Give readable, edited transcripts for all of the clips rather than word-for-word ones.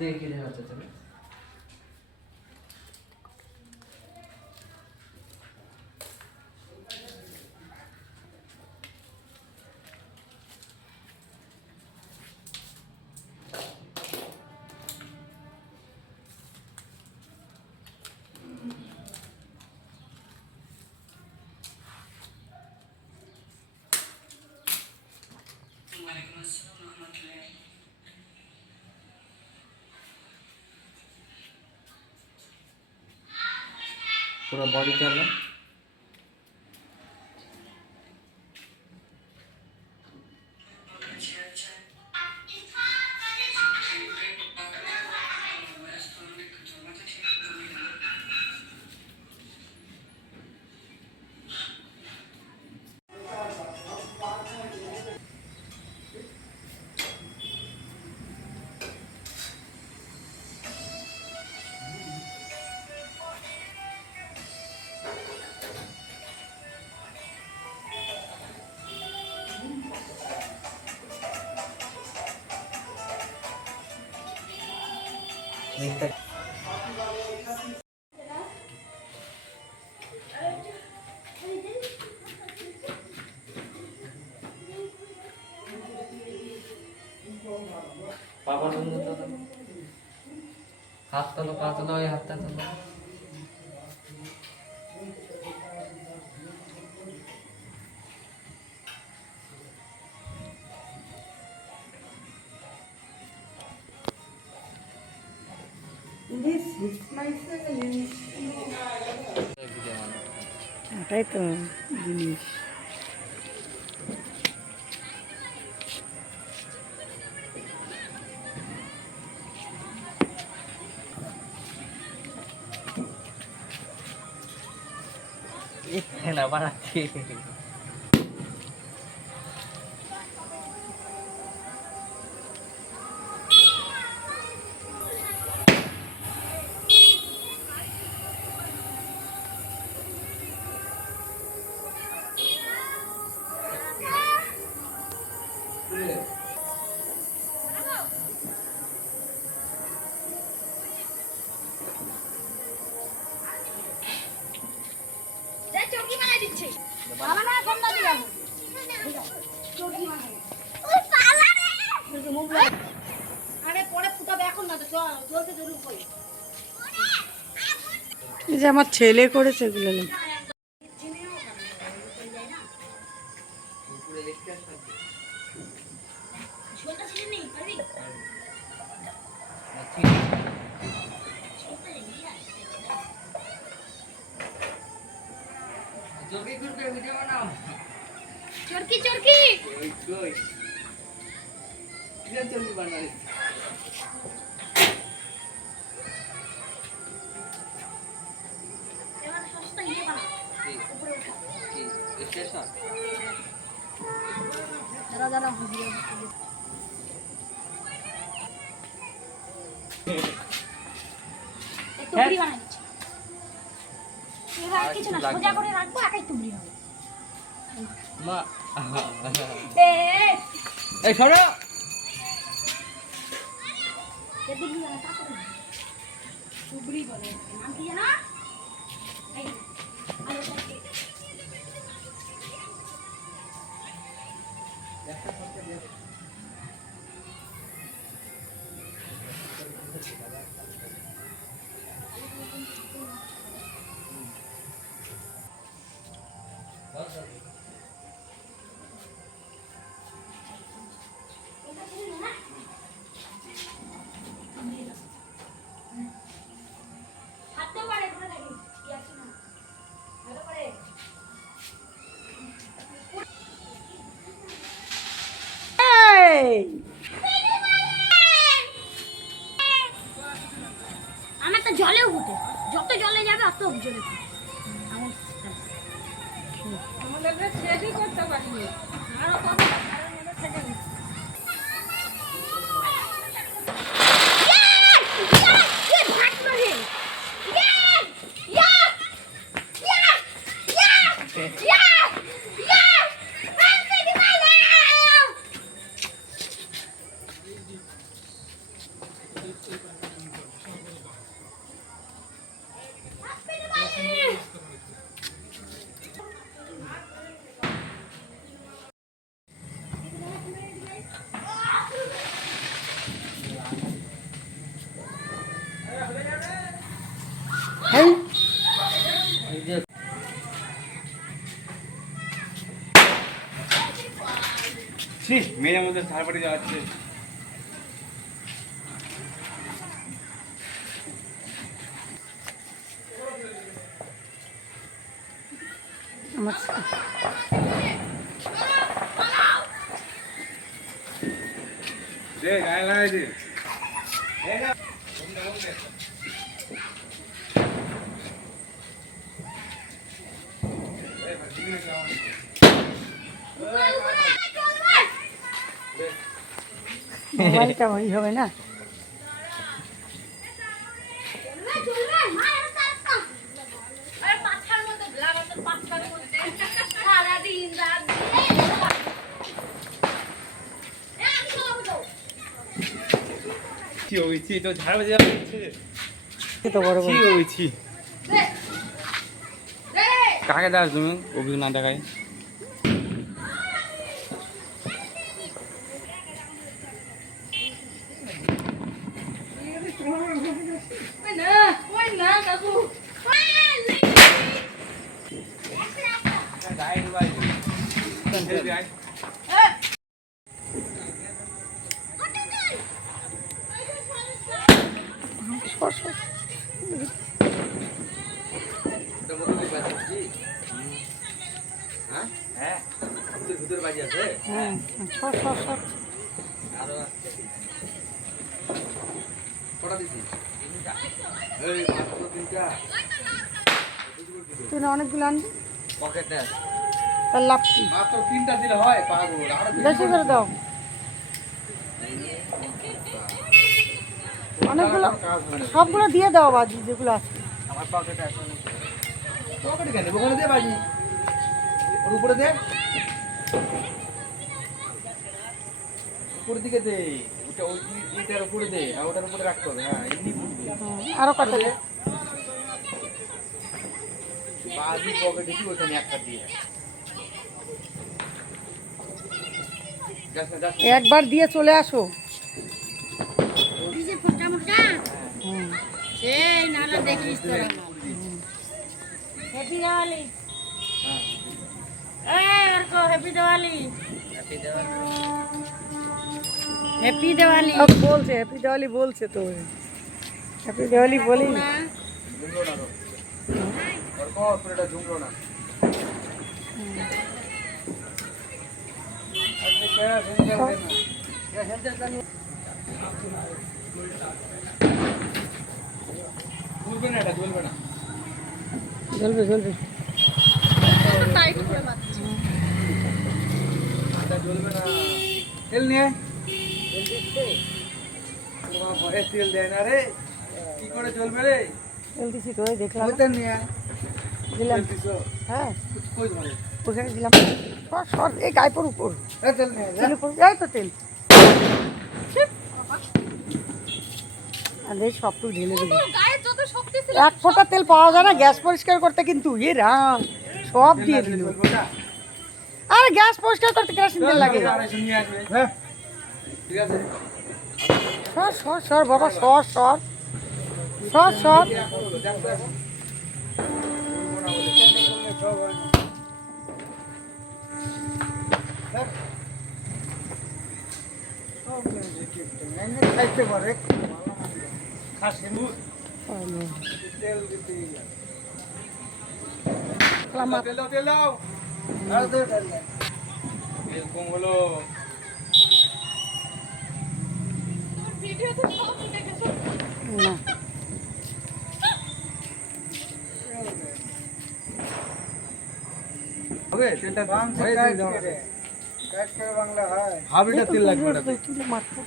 দেখি দেখাতে তুমি पूरा बॉडी कर लो पापा तुम हाथ तलो पा तलो ये हाथ तलो This is my family. এটাই তো জিনিস। না বানাচ্ছি যে আমার ছেলে করেছে এগুলো चरकी चरकी चरकी बना जरा वीडियो एक टुकड़ी बना দিচ্ছি এবার কিছু না সোজা করে রাখবো একাই টুকরি হবে মা এই সরো টুকরি বানা তা করে টুকরি বলে নাম কি জানো এই আলো সাথে আমার তো জলে উঠে যত জলে যাবে অত জলে আমাদের সেটি করতে পারিনি আরো কত Thank you. মেয়ের মধ্যে ঝাড়পাটি যাচ্ছে। আমার দে গায়ে লাগাই দে। মোবাইলটা ওই হবে না। কি হয়েছি তো ঝাড়বাজি যাচ্ছে। সে তো বড় কি বড় হয়েছি কাকে দাস তুমি অভিযোগ না দেখায়। সর সর। হ্যাঁ ভিতরে বাজি আছে হ্যাঁ সর সর সর। আরো কটা দিছি এই মাত্র 3টা তুই না অনেকগুলো আনবি, পকেটে তার লাভ কি? মাত্র 3টা দিলে হয় পাগল আরো বেশি করে দাও, অনেকগুলো সবগুলো দিয়ে দাও বাজি যেগুলো আছে। আমার পকেটে আছে পকেটে কেন ওখানে দে বাজি ওর উপরে দে উপরের দিকে দে ওটা ওই এইটার উপরে দে আর ওটার উপরে রাখতে হবে হ্যাঁ এমনি ফুটবে আরো কটা দে। বাজি পকেটে কি ওখানে একটা দিয়ে যাস না যাস না। একবার দিয়ে চলে আসো। হুম। Happy Diwali happy Diwali happy Diwali সব বলছে হ্যাপি দিওয়ালি বলছে তো, হ্যাপি দিওয়ালি বলি না। ঝুমলো না তো ওর কর পুরোটা ঝুমলো না ঝুলবে না এটা ঝুলবে না জ্বলবে জ্বলবে। এটা জ্বলবে না তেল নিয়ে তেল দিচ্ছে তোমার ভয়ে তেল দেয় না রে কি করে জ্বলবে রে তেল দিছি তো, ওই দেখলাম ওই তেল নিয়ে দিলাম। তেল দিছো হ্যাঁ কই ধরে ওখানে দিলাম। সর সর, এই গায়ের উপর এই তেল নিয়ে তেল উপর, এই তো তেল। আর এই সবটুকু ঢেলে দেবো। গায়ে যত শক্তি ছিল এক ফোঁটা তেল পাওয়া যায় না গ্যাস পরিষ্কার করতে, কিন্তু এ রাম সব দিয়ে দিল। আরে গ্যাস পরিষ্কার করতে কেরোসিন তেল লাগে। আড়াইশো নিয়ে আসবে হ্যাঁ ঠিক আছে সর সর সর বাবা, সর সর সর সর। খাইতে পারে খাসি মুখ তেল দিতে তেল দাও তেল দাও আর দে তেল দাও তেল কম হলো ভিডিওতে সব দেখেছো না হবে তেলটা হয়ে যাবে কাট করে বাংলা হয় হাফ লিটার তেল লাগবে ওটাতে তুলে মারতো।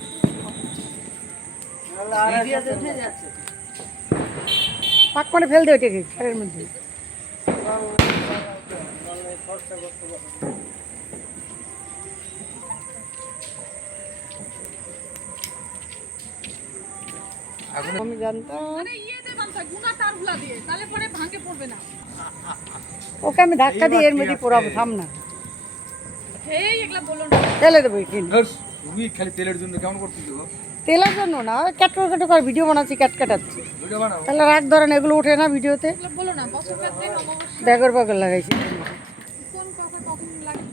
পাক করে ফেল দে ওইটাকে ফেলের মধ্যে। আমি জানতাম মানে ইয়েতে বানতা গুনা তারগুলা দিয়ে তাহলে পরে ভাঙে পড়বে না। ওকে আমি ধাক্কা দিয়ে এর মধ্যে পড়াবো, থাম না, এই এগুলা বলো না ফেলে দেবো এখানে। তুমি খালি তেলের জন্য কেমন করছিস গো তেলের জন্য না, ক্যাট করে ভিডিও বানাচ্ছি, ক্যাট কাটাচ্ছি। ভিডিও বানাও তাহলে রাগ ধরেন এগুলো ওঠে না ভিডিওতে। এগুলা বলো না বছর কাটতে অমাবস্যা ব্যাগর বাগর লাগাইছি। কোন কথা কখন লাগে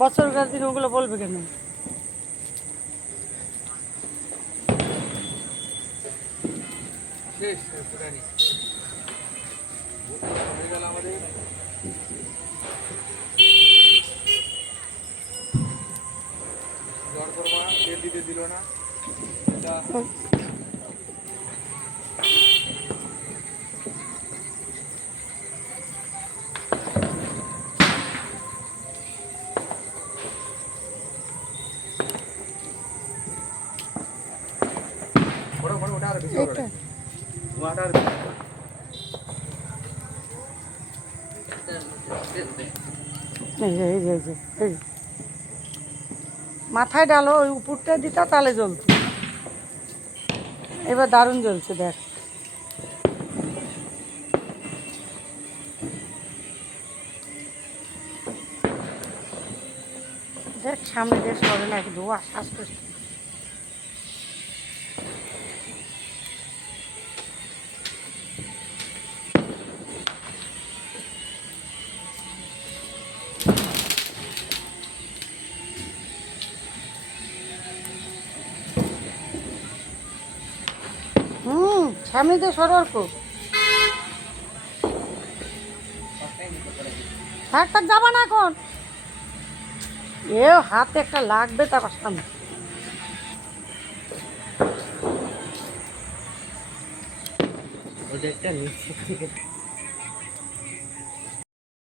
বছরকার দিন ওগুলো বলবে কেন? শেষ পুরানি হয়ে গেল আমাদের। জ্বর করবা তেল দিতে দিল না এটা। ওটা আর বেশি এটা ওটা আর এই। মাথায় ডালো, ওই উপরটা দিতা তাহলে জ্বলতো। এবার দারুণ জ্বলছে দেখ। দেখ সামনে দেশ করে না, ধোয়া আস্তে আস্তে। সামনে দিয়ে সরো অল্প। থাক থাক, যাবা না এখন। হাতে একটা লাগবে তারপর সামনে। ওটা একটা নিচে থেকে